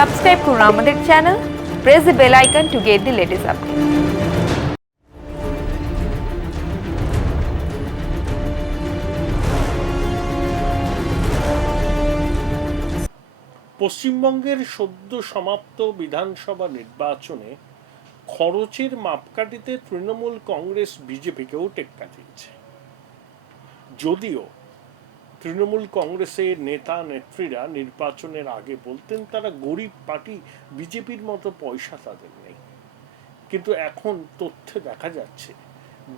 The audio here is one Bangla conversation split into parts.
সাবস্ক্রাইব করুন আমাদের channel, press the bell icon to get the latest update. পশ্চিমবঙ্গের সদ্য সমাপ্ত বিধানসভা নির্বাচনে খরচের মাপকাঠিতে তৃণমূল কংগ্রেস বিজেপিকেও টেক্কা দিয়েছে। যদিও তৃণমূল কংগ্রেসের নেতা নেত্রীরা নির্বাচনের আগে বলতেন তারা গরিব পার্টি, বিজেপির মতো পয়সা তাদের নেই, কিন্তু এখন তথ্যে দেখা যাচ্ছে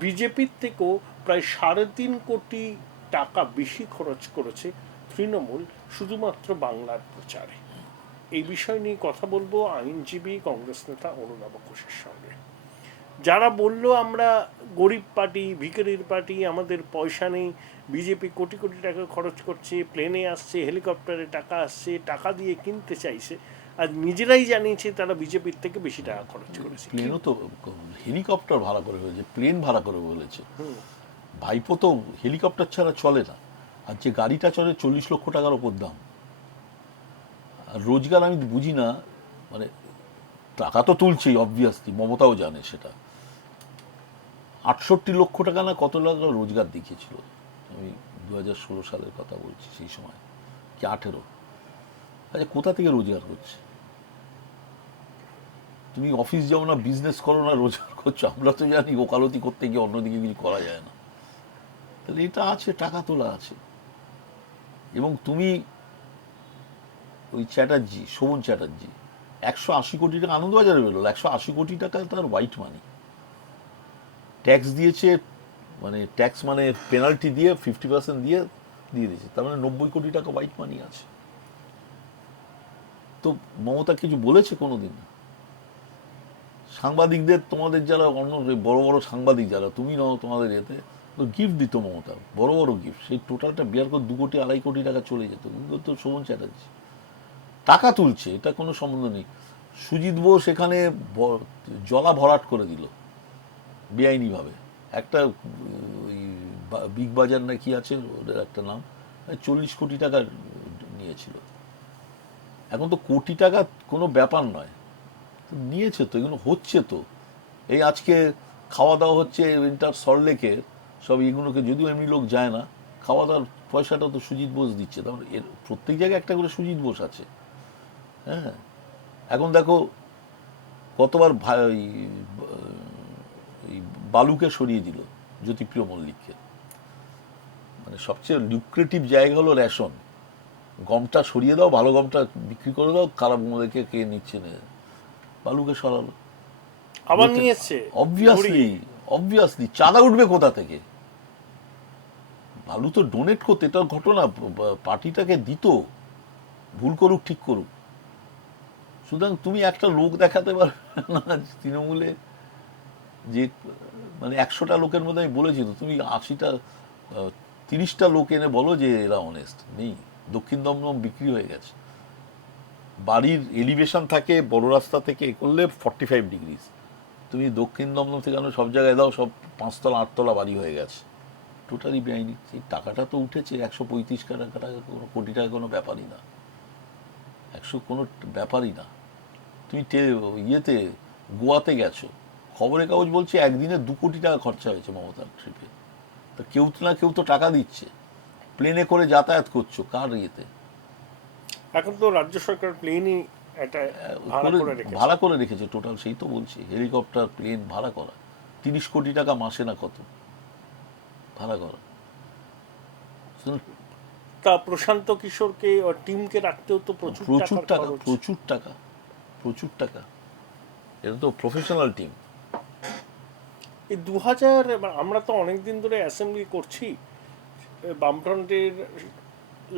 বিজেপির থেকেও প্রায় 3.5 কোটি টাকা বেশি খরচ করেছে তৃণমূল শুধুমাত্র বাংলার প্রচারে। এই বিষয় নিয়ে কথা বলবো আইনজীবী কংগ্রেস নেতা অনুরাগ ঘোষের সঙ্গে। যারা বলল আমরা গরিব পার্টি, ভিখারির পার্টি, আমাদের পয়সা নেই, বিজেপি কোটি কোটি টাকা খরচ করছে, প্লেনে আসছে, হেলিকপ্টারে টাকা আসছে, টাকা দিয়ে কিনতে চাইছে, আর নিজেরাই জানিয়েছে তারা বিজেপির থেকে বেশি টাকা খরচ করেছে। প্লেনও তো হেলিকপ্টার ভাড়া করে হয়েছে, প্লেন ভাড়া করে বলেছে। ভাইপো তো হেলিকপ্টার ছাড়া চলে না, আর যে গাড়িটা চলে 40 লক্ষ টাকার ওপর দাম। আর রোজগার আমি বুঝি না, মানে টাকা তো তুলছেই অবভিয়াসলি, মমতাও জানে সেটা। 68 লক্ষ টাকা না কত টাকা রোজগার দেখিয়েছিল, আমি 2016 সালের কথা বলছি, সেই সময় কি 18। আচ্ছা, কোথা থেকে রোজগার করছে? তুমি অফিস যাও না, বিজনেস করো না, রোজগার করছো? আমরা তো জানি ওকালতি করতে গিয়ে অন্যদিকে কিছু করা যায় না। তাহলে এটা আছে, টাকা তোলা আছে। এবং তুমি ওই চ্যাটার্জি, শোভন চ্যাটার্জি 180 কোটি টাকা আনন্দবাজারে বেরোলো, 180 কোটি টাকা তার হোয়াইট মানি। ট্যাক্স দিয়েছে, মানে ট্যাক্স মানে পেনাল্টি দিয়ে 50% দিয়ে দিয়েছে, তার মানে 90 কোটি টাকা হোয়াইট মানি আছে। তো মমতা কিছু বলেছে কোনোদিন? সাংবাদিকদের, তোমাদের যারা অন্য বড় বড় সাংবাদিক যারা, তুমি নাও, তোমাদের এতে তো গিফট দিত মমতা, বড় বড় গিফট, সেই টোটালটা বিয়ার করে 2 কোটি 2.5 কোটি টাকা চলে যেত। কিন্তু তো শোভন চ্যাটার্জি টাকা তুলছে, এটা কোনো সম্বন্ধ নেই। সুজিত বোস এখানে জলা ভরাট করে দিল বেআইনিভাবে, একটা ওই বিগ বাজার না কি আছে ওদের একটা নাম, 40 কোটি টাকা নিয়েছিল। এখন তো কোটি টাকা কোনো ব্যাপার নয়, নিয়েছে তো, এগুলো হচ্ছে তো। এই আজকে খাওয়া দাওয়া হচ্ছে ইন্টার সল্টলেকের, সব এগুলোকে যদিও এমনি লোক যায় না, খাওয়া দাওয়ার পয়সাটা তো সুজিত বোস দিচ্ছে। তারপরে এর প্রত্যেক জায়গায় একটা করে সুজিত বোস আছে। হ্যাঁ, এখন দেখো কতবার এই বালুকে সরিয়ে দিল জ্যোতিপ্রিয় মল্লিককে। মানে সবচেয়ে লুক্রেটিভ জায়গা হলো রেশন, গমটা সরিয়ে দাও, ভালো গমটা বিক্রি করে দাও, খারাপ গমদেরকে কে নিচ্ছে না, বালুকে সরালো। আবার নিয়েছে অবভিয়াসলি চাঁদা উঠবে কোথা থেকে? বালু তো ডোনেট করতে, এটা ঘটনা পার্টিটাকে দিত, ভুল করুক ঠিক করুক। সুতরাং তুমি একটা লোক দেখাতে পারবে না তৃণমূলে, যে মানে 100টা লোকের মধ্যে আমি বলেছি তো, তুমি 30টা লোক এনে বলো যে এরা অনেস্ট নেই। দক্ষিণ দমদম বিক্রি হয়ে গেছে, বাড়ির এলিভেশন থাকে বড় রাস্তা থেকে করলে 45 ডিগ্রি, তুমি দক্ষিণ দমদম থেকে সব জায়গায় দাও, সব 5তলা 8তলা বাড়ি হয়ে গেছে, টোটালি বেআইনি। সেই টাকাটা তো উঠেছে, 135 টাকা কোনো কোটি টাকা কোনো ব্যাপারই না, 100 কোনো ব্যাপারই না। তুমি ইয়েতে গোয়াতে গেছো, খবরের কাগজ বলছে একদিনে 2 কোটি টাকা খরচা হয়েছে মমতার ট্রিপে। তো কেউ তো না কেউ তো টাকা দিচ্ছে, প্লেনে করে যাতায়াত করছো কার ইয়েতে? এখন তো রাজ্য সরকার প্লেনই একটা ভাড়া করে রেখেছে টোটাল, সেই তো বলছি, হেলিকপ্টার প্লেন ভাড়া করা 30 কোটি টাকা মাসে না কত ভাড়া করা। তা প্রশান্ত কিশোরকে টিমকে রাখতেও তো প্রচুর টাকা, এটা তো প্রফেশনাল টিম। এই 2000, আমরা তো অনেকদিন ধরে অ্যাসেম্বলি করছি, বামফ্রন্টের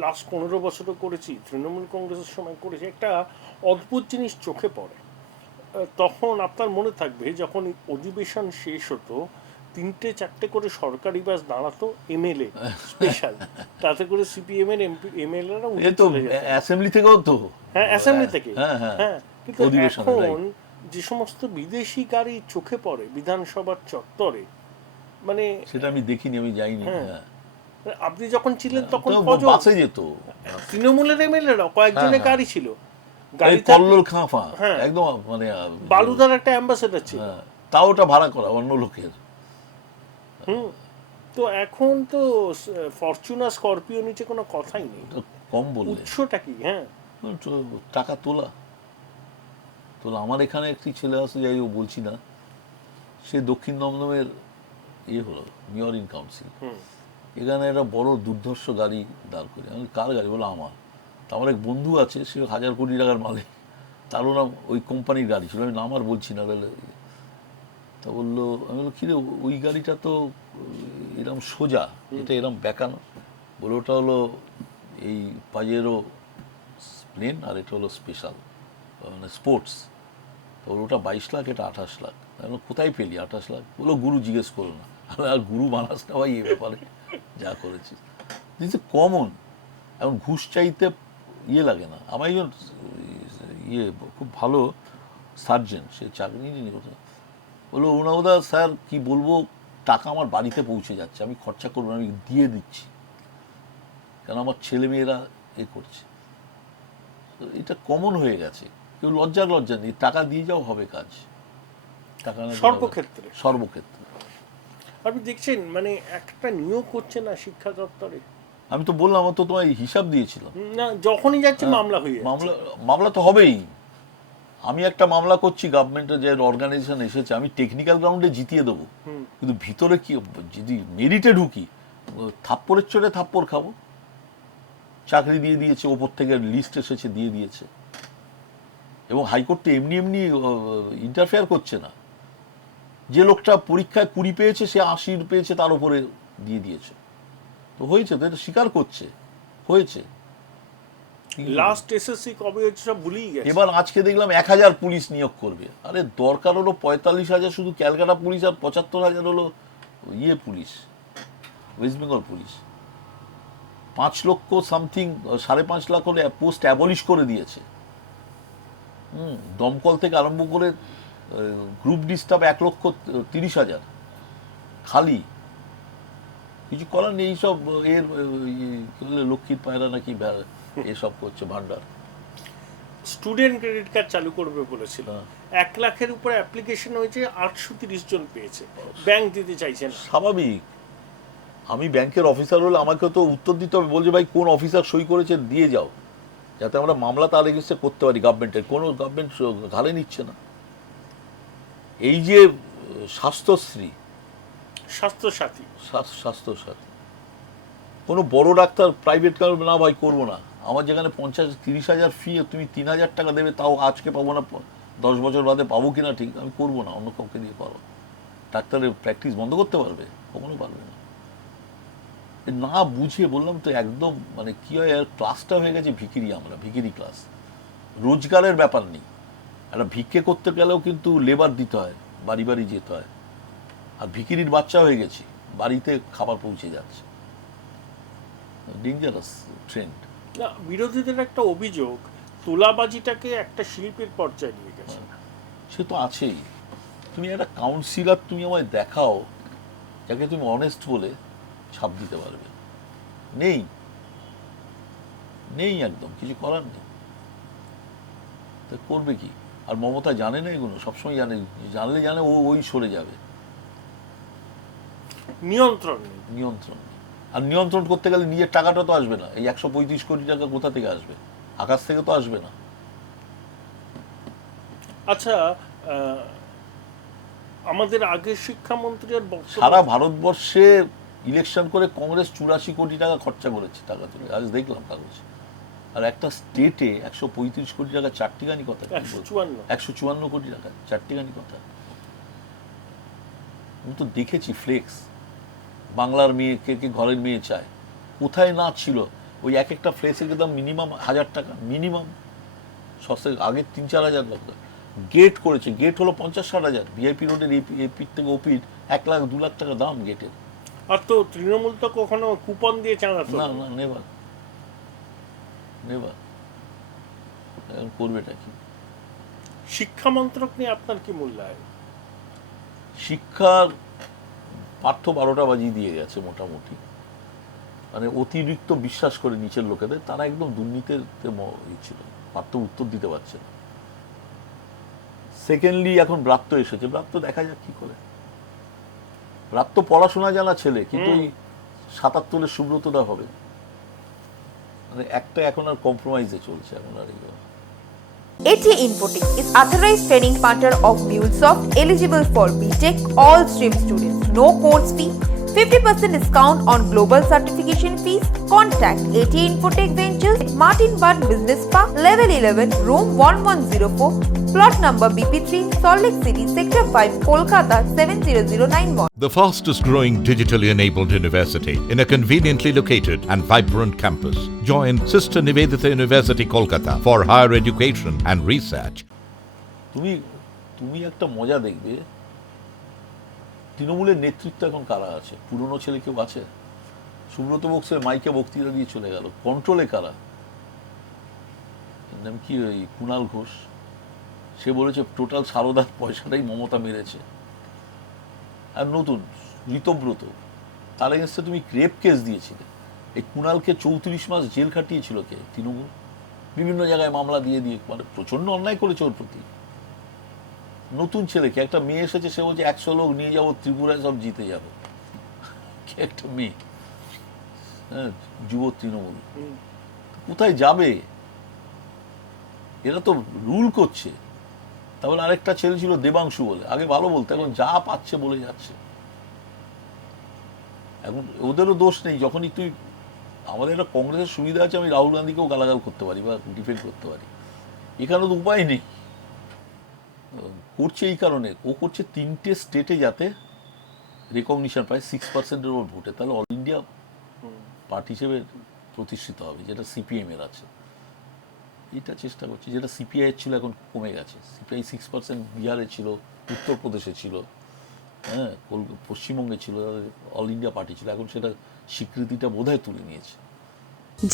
লাস্ট 15 বছরও করেছি, তৃণমূল কংগ্রেসের সময় করেছি, একটা অদ্ভুত জিনিস চোখে পড়ে। তখন আপনার মনে থাকবে যখন অধিবেশন শেষ হতো, 3-4টে করে সরকারি বাস দাঁড়াতো, এমএলএ স্পেশাল, তাতে করে সিপিএম এর এমএলএরা উঠে চলে যেত অ্যাসেম্বলি থেকেও তো। হ্যাঁ, অ্যাসেম্বলি থেকে। হ্যাঁ, কিন্তু অধিবেশনে এখন যে সমস্ত বিদেশি গাড়ি চোখে পড়ে বিধানসভার চত্বরে, মানে সেটা আমি দেখিনি, আমি যাইনি। আপনি যখন ছিলেন তখন বাসে যেত, তৃণমূলের এমএলএরা কয়েকজনের গাড়ি ছিল, গাড়িতে কল্লোল খাঁফা হ্যাঁ। একদম মানে বালুদার একটা অ্যাম্বাসেডার ছিল। হ্যাঁ, তাও ওটা ভাড়া করা অন্য লোকের। হুম। তো এখন তো ফরচুনার স্করপিও নিচে কোনো কথাই নেই। ওটা কম বললে। উৎসটা কি? হ্যাঁ, টাকা তোলা তোলা। আমার এখানে একটি ছেলে আছে, যাই ও বলছি না, সে দক্ষিণ দমদমের হলো মেয়র ইন কাউন্সিল। হুম, এখানে একটা বড় দুর্ধর্ষ গাড়ি দাঁড় করে। আমি কার গাড়ি? বলো আমার। তা আমার এক বন্ধু আছে, সে 1,000 কোটি টাকার মালিক, তারও নাম ওই কোম্পানির গাড়ি ছিল, আমি নাম আর বলছি না। তাহলে তা বললো, আমি বললো কিরে ওই গাড়িটা তো এরম সোজা, এটা এরম বেঁকানো। বলে ওটা হলো এই পাজেরো প্লেন, আর এটা হলো স্পেশাল মানে স্পোর্টস। তো ওটা 22 লাখ, এটা 28 লাখ। আমি বললাম, কোথায় পেলি 28 লাখ? বললো গুরু জিজ্ঞেস করো না। আর গুরু বানাস না ভাই, এ ব্যাপারে যা করেছিস দিস এ কমন। এখন ঘুষ চাইতে লাগে না। আমার একজন খুব ভালো সার্জেন, সে চাকরি নিয়ে কোথাও, বললো উনাউদা স্যার কি বলবো, টাকা আমার বাড়িতে পৌঁছে যাচ্ছে, আমি খরচা করবো না, আমি দিয়ে দিচ্ছি, কেন আমার ছেলে মেয়েরা করছে। তো এটা কমন হয়ে গেছে, কেউ লজ্জা নেই, টাকা দিয়ে যাও, হবে কাজ। টাকা না সর্বক্ষেত্রে। সর্বক্ষেত্রে। আপনি দেখছেন মানে একটা নিয়োগ করছে না শিক্ষা দপ্তরে। আমি তো বললাম, আমার তো তোমায় হিসাব দিয়েছিলাম। না, যখনই যাচ্ছে মামলা হয়ে যাচ্ছে। মামলা তো হবেই। আমি একটা মামলা করছি, গভর্নমেন্টের যে অর্গানাইজেশন এসেছে, আমি টেকনিক্যাল গ্রাউন্ডে জিতিয়ে দেবো, কিন্তু ভিতরে কি যদি মেরিটে ঢুকি, থাপ্পড়ের চোটে থাপ্পড় খাবো। চাকরি দিয়ে দিয়েছে, ওপর থেকে লিস্ট এসেছে, দিয়ে দিয়েছে। এবং হাইকোর্ট তো এমনি এমনি ইন্টারফেয়ার করছে না। যে লোকটা পরীক্ষায় 20 পেয়েছে, সে 80 পেয়েছে, তার উপরে দিয়ে দিয়েছে। তো হয়েছে তো, এটা স্বীকার করছে, হয়েছে। লাস্ট এসএসসি কবে হচ্ছে সব ভুলেই গেছে। এবার আজকে দেখলাম 1000 পুলিশ নিয়োগ করবে। আরে দরকার হলো 45,000 শুধু ক্যালকাটা পুলিশ, আর 75,000 হলো পুলিশ, ওয়েস্ট বেঙ্গল পুলিশ। 5 লক্ষ সামথিং, 5.5 লাখ হলে পোস্ট অ্যাবলিশ করে দিয়েছে। দমকল থেকে আরম্ভ করে গ্রুপ ডি স্টাফ 1,30,000 খালি। কিছু করার নেই। এইসব লক্ষ্মীর পায়রা নাকি এসব করছে ভান্ডার। স্টুডেন্ট ক্রেডিট কার্ড চালু করবে বলেছিল, হ্যাঁ। 1 লাখের উপরে অ্যাপ্লিকেশন হয়েছে, 830 জন পেয়েছে, ব্যাংক দিতে চাইছে না। স্বাভাবিক। আমি ব্যাংকের অফিসার হলে আমাকে তো উত্তর দিতে হবে, বলছে ভাই কোন অফিসার সই করেছে দিয়ে যাও, যাতে আমরা মামলা তার এগেইনস্টে করতে পারি। গভর্নমেন্টের কোনো গভর্নমেন্ট ঘাড়ে নিচ্ছে না। এই যে স্বাস্থ্যশ্রী, স্বাস্থ্যসাথী, স্বাস্থ্যসাথী, কোনো বড় ডাক্তার প্রাইভেট কার না ভাই করবো না, আমার যেখানে 30,000 ফি, তুমি 3,000 টাকা দেবে, তাও আজকে পাবো না, 10 বছর বাদে পাবো কিনা ঠিক, আমি করবো না, অন্য কাউকে দিয়ে পারো। ডাক্তারের প্র্যাকটিস বন্ধ করতে পারবে? কখনো পারবে না। না বুঝিয়ে বললাম তো, একদম মানে কি হয়, ক্লাসটা হয়ে গেছে ভিখিরি, আমরা ভিখিরি ক্লাস। রোজগারের ব্যাপার নেই। একটা ভিক্ষে করতে গেলেও কিন্তু লেবার দিতে হয়, বাড়ি বাড়ি যেতে হয়। আর ভিখিরির বাচ্চা হয়ে গেছি, বাড়িতে খাবার পৌঁছে যাচ্ছে। Dangerous trend. না, বিরোধীদের একটা অভিযোগ, তোলাবাজিটাকে একটা শিল্পের পর্যায়ে নিয়ে গেছে। সে তো আছেই। তুমি একটা কাউন্সিলর তুমি আমায় দেখাও, যাকে তুমি অনেস্ট বলে ছাপ দিতে পারবে। নেই, নেই, একদম কিছু করার নেই। তা করবে কি? আর মমতা জানে না এগুলো, সবসময় জানে, জানলে জানে ওই সরে যাবে। নিয়ন্ত্রণ নেই। নিয়ন্ত্রণ নেই। আর নিয়ন্ত্রণ করতে গেলে নিজের টাকাটা তো আসবে না। এই 135 কোটি টাকা কোথা থেকে আসবে? আকাশ থেকে তো আসবে না। আচ্ছা, আমাদের আগের শিক্ষামন্ত্রীর সারা ভারতবর্ষে ইলেকশন করে কংগ্রেস 84 কোটি টাকা খরচা করেছে, টাকা তুলে, আজ দেখলাম কাগজ। আর একটা স্টেটে 135 কোটি টাকা, চারটিখানি কথা। 154 কোটি টাকা, চারটিখানি কথা। আমি তো দেখেছি ফ্লেক্স, বাংলার মেয়ে কে ঘরের মেয়ে চায়, কোথায় না ছিল। ওই এক একটা ফ্লেক্সের দাম মিনিমাম 1000 টাকা, মিনিমাম। সস্তায় আগে 3-4 হাজার টাকা। গেট করেছে, গেট হলো 50-60 হাজার। ভিআইপি রোডের এপির থেকে ওপির 1 লাখ 2 লাখ টাকা দাম গেটের। আর তো তৃণমূল তো কখনো কুপন দিয়ে চাঁদাতো না, না, নেভার, নেভার। করবেটা কি? শিক্ষা মন্ত্রক নিয়ে আপনার কি মূল্যায়ন? শিক্ষার পাঠ্য 12টা বাজিয়ে দিয়ে গেছে মোটামুটি। মানে অতিরিক্ত বিশ্বাস করে নিচের লোকেদের, তারা একদম দুর্নীতিতে ছিল। পার্থ উত্তর দিতে পারছে না। সেকেন্ডলি এখন ব্রাত্য এসেছে, ব্রাত্য দেখা যাক কি করে। ব্রাত্য পড়াশোনা জানা ছেলে, কিন্তু ওই ৭৭-এর সুব্রতদা হবে মানে একটা এখন আর কম্প্রোমাইজে চলছে এখন আর এগুলো। AT Infotech is authorized training partner of MuleSoft, eligible for BTech, all stream students. No course fee, 50% discount on global certification fees. Contact AT Infotech Ventures, Martin Bud Business Park, Level 11, Room 1104, Plot number BP3, Salt Lake City, Sector 5, Kolkata 70091. The fastest growing digitally enabled university in a conveniently located and vibrant campus. Join Sister Nivedita University, Kolkata for higher education and research. তুমি একটা মজা দেখবে, তৃণমূলের নেতৃত্ব এখন কারা আছে? পুরনো ছেলে কেউ আছে? সুব্রত বক্সের মাইকে বক্তৃতা দিয়ে চলে গেল। কন্ট্রোলে কারা? নাম কি ওই কুণাল ঘোষ, সে বলেছে টোটাল সারদার পয়সাটাই মমতা মেরেছে। আর নতুন ঋতব্রত, তার এগেন্সে তুমি রেপ কেস দিয়েছিলে, এই কুণালকে ৩৪ মাস জেল খাটিয়েছিল কে? তৃণমূল। বিভিন্ন জায়গায় মামলা দিয়ে দিয়ে মানে প্রচন্ড অন্যায় করেছে ওর প্রতি। নতুন ছেলেকে, একটা মেয়ে এসেছে, সে বলছে ১০০ লোক নিয়ে যাবো ত্রিপুরায়, সব জিতে যাবে। কে একটা মেয়ে, হ্যাঁ, যুব তৃণমূল কোথায় যাবে? এরা তো রুল করছে। তাহলে আরেকটা ছেলে ছিল দেবাংশু বলে, আগে ভালো বলতো, এখন যা পাচ্ছে বলে যাচ্ছে। এখন ওদেরও দোষ নেই, যখনই তুই, আমাদের একটা কংগ্রেসের সুবিধা আছে, আমি রাহুল গান্ধীকেও গালাগাল করতে পারি বা ডিফেন্ড করতে পারি, এখানে তো উপায় নেই। করছে এই কারণে, ও করছে ৩টে স্টেটে যাতে রেকগনিশন পায় 6%-এর ওর ভোটে, তাহলে অল ইন্ডিয়া পার্টি হিসেবে প্রতিষ্ঠিত হবে, যেটা সিপিএম এর আছে। এটা চেষ্টা করছে, যেটা সিপিআই এর ছিল এখন কমে গেছে। সিপিআই 6% বিহারে ছিল, উত্তরপ্রদেশে ছিল, হ্যাঁ, পশ্চিমবঙ্গে ছিল, অল ইন্ডিয়া পার্টি ছিল, এখন সেটা স্বীকৃতিটা বোধহয় তুলে নিয়েছে।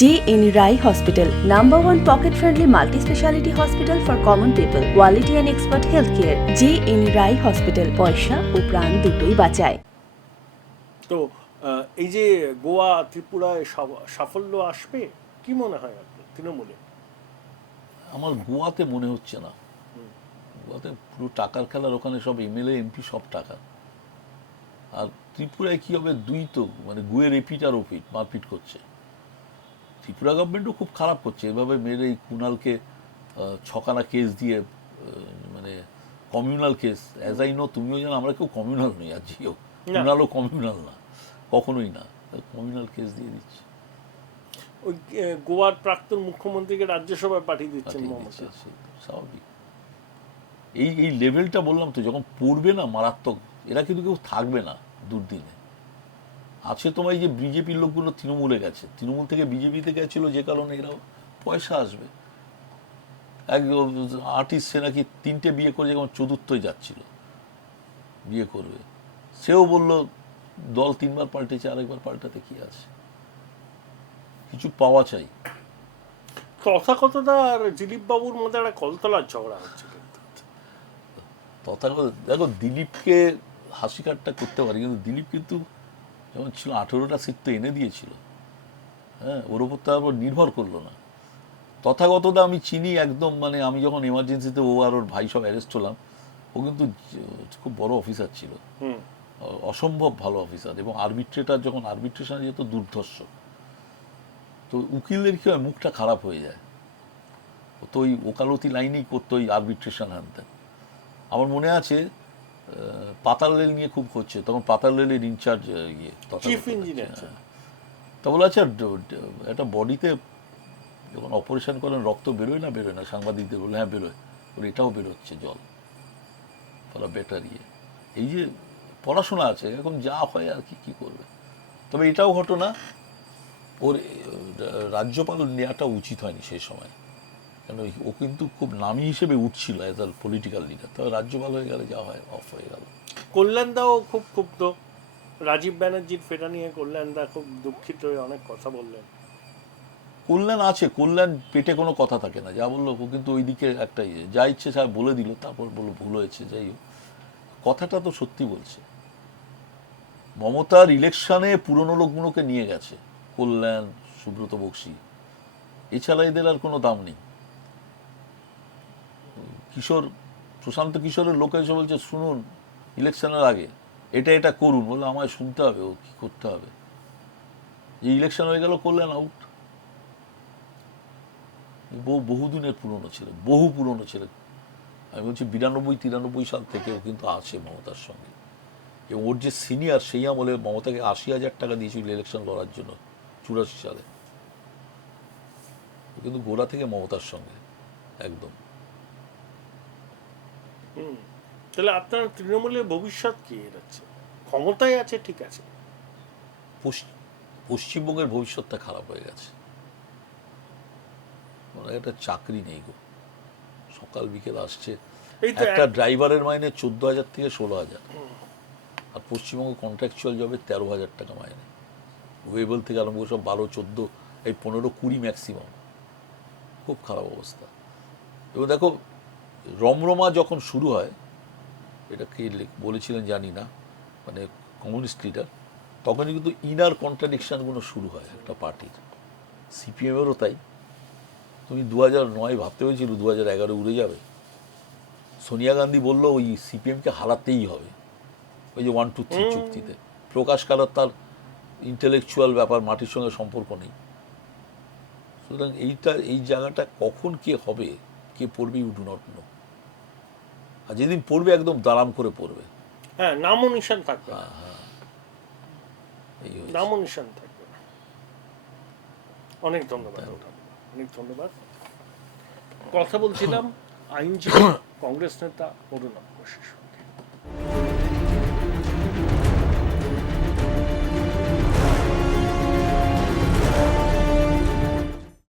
JN Rai Hospital, #1 pocket-friendly multi-speciality hospital for common people, quality and expert healthcare. JN Rai Hospital, পয়সা ও প্রাণ দুটোই বাঁচায়। তো এই যে গোয়া ত্রিপুরায় সাফল্য আসবে কি মনে হয় আপনার তৃণমূলে? আমার গোয়াতে মনে হচ্ছে না। গোয়াতে পুরো টাকার খেলার, ওখানে সব এমএলএ এমপি সব টাকা। আর ত্রিপুরায় কি হবে? দুই তো মানে গুয়ের এপিট আর ওপিট মারপিট করছে। ত্রিপুরা গভর্নমেন্টও খুব খারাপ করছে, এভাবে মেরে এই কুণালকে 6খানা কেস দিয়ে, মানে communal case. As I know, তুমিও জানো, আমরা কেউ কমিউনাল নই, আর জিও কুণালও কমিউনাল না, কখনোই না, কমিউনাল কেস দিয়ে দিচ্ছে। ওই গোয়ার প্রাক্তন মুখ্যমন্ত্রীকে রাজ্যসভায় পাঠিয়ে দিচ্ছেন মমতা। স্বাভাবিক। এই লেভেলটা বললাম তো, যখন পড়বে না মারাত্মক, এরা কিন্তু কেউ থাকবে না দুর্দিনে। আছে তোমার এই যে বিজেপির লোকগুলো তৃণমূলে গেছে, তৃণমূল থেকে বিজেপিতে গেছিল, যে কারণে এরাও পয়সা আসবে। এক আর্টিস্ট, সে নাকি 3টে বিয়ে করে যখন ৪র্থই যাচ্ছিল, বিয়ে করবে, সেও বলল দল 3বার পাল্টেছে, আরেকবার পাল্টাতে কি আছে, কিছু পাওয়া চাই। তথাকথা আর দিলীপ বাবুর মধ্যে একটা কলতলার ঝগড়া হচ্ছে। তথাকথা দেখো, দিলীপকে হাসি ঠাট্টা করতে পারি, কিন্তু দিলীপ কিন্তু যেমন ছিল 18টা সিট তো এনে দিয়েছিল, হ্যাঁ, ওর ওপর তারপর নির্ভর করলো না। তথাগতটা আমি চিনি একদম, মানে আমি যখন এমার্জেন্সিতে ও আর ওর ভাই সব অ্যারেস্ট হলাম, ও কিন্তু খুব বড় অফিসার ছিল, অসম্ভব ভালো অফিসার, এবং আরবিট্রেটার, যখন আরবিট্রেশনে যেত দুর্ধর্ষ। তো উকিলদের কি হয়, মুখটা খারাপ হয়ে যায়, ও তো ওই ওকালতি লাইনেই করতো, ওই আরবিট্রেশন আনতেন। আমার মনে আছে পাতাল রেল নিয়ে খুব হচ্ছে, তখন পাতাল রেলের ইনচার্জ চিফ ইঞ্জিনিয়ার, তা বলে আচ্ছা একটা বডিতে যখন অপারেশন করেন রক্ত বেরোয় না, সাংবাদিকদের বলে হ্যাঁ বেরোয়, ওর এটাও বেরোচ্ছে জল, তারা বেটার ইয়ে। এই যে পড়াশোনা আছে, এখন যা হয় আর কি করবে। তবে এটাও ঘটনা, ওর রাজ্যপাল নেওয়াটা উচিত হয়নি সেই সময়, কেন ও কিন্তু খুব নামী হিসেবে উঠছিল অ্যাজ আ পলিটিক্যাল লিডার, তবে রাজ্যপাল হয়ে গেলে যা হয়, অফ হয়ে গেল। কল্যাণদাও খুব ক্ষুব্ধ রাজীব ব্যানার্জির ফেরা নিয়ে, কল্যাণদা খুব দুঃখিত হয়ে অনেক কথা বললেন। কল্যাণ আছে, কল্যাণ পেটে কোনো কথা থাকে না, যা বললো ও কিন্তু ওই দিকে একটা যা ইচ্ছে সাহেব বলে দিল, তারপর বললো ভুল হয়েছে, যাই হোক কথাটা তো সত্যি বলছে। মমতার ইলেকশনে পুরনো লোকগুলোকে নিয়ে গেছে, কল্যাণ, সুব্রত বক্সি, এছাড়া এদের আর কোনো দাম নেই। প্রশান্ত কিশোরের লোক এসে বলছে শুনুন ইলেকশনের আগে এটা করুন, বললো আমায় শুনতে হবে ও কি করতে হবে, যে ইলেকশন হয়ে গেল করলেন আউট। বহুদিনের পুরনো ছিল, বহু পুরনো ছিল। আমি বলছি 92-93 সাল থেকে ও কিন্তু আছে মমতার সঙ্গে, এবং ওর যে সিনিয়র সেই আমলে মমতাকে 80,000 টাকা দিয়েছিল ইলেকশন লড়ার জন্য 84 সালে। ও কিন্তু গোড়া থেকে মমতার সঙ্গে একদম। তাহলে আপনার তৃণমূলের ভবিষ্যৎ কি এড়াচ্ছে? ক্ষমতায় আছে ঠিক আছে, পশ্চিমবঙ্গের ভবিষ্যৎটা খারাপ হয়ে গেছে। ওরা একটা চাকরি নেই গো, সকাল বিকেল আসছে। এই তো একটা ড্রাইভারের মাইনে 14,000 থেকে 16,000, আর পশ্চিমবঙ্গ কন্ট্রাকচুয়াল জবে 13,000 টাকা মাইনে। ওয়েবল থেকে আরম্ভ করে সব 12-14, এই 15-20 ম্যাক্সিমাম। খুব খারাপ অবস্থা। এবং দেখো রমরমা যখন শুরু হয়, এটা কে বলেছিলেন জানি না, মানে কমিউনিস্ট লিডার, তখনই কিন্তু ইনার কন্ট্রাডিকশনগুলো শুরু হয় একটা পার্টির। সিপিএমেরও তাই। তুমি 2009 ভাবতে হয়েছিল 2011 উড়ে যাবে। সোনিয়া গান্ধী বলল ওই সিপিএমকে হারাতেই হবে, ওই যে 1-2-3 চুক্তিতে। প্রকাশ কারাত তার ইন্টেলেকচুয়াল ব্যাপার, মাটির সঙ্গে সম্পর্ক নেই। সুতরাং এই জায়গাটা কখন কে হবে, কে পড়বে, ইউ ডু নট নো। আর যেদিন পড়বে একদম দাঁড়াম করে পড়বে। হ্যাঁ, নামও নিশান থাকবে না, এই হয়েছে। নামও নিশান থাকবে না। অনেক ধন্যবাদ, অনেক ধন্যবাদ। কথা বলছিলাম আইনজীবী কংগ্রেস নেতা অরুণাভ ঘোষের।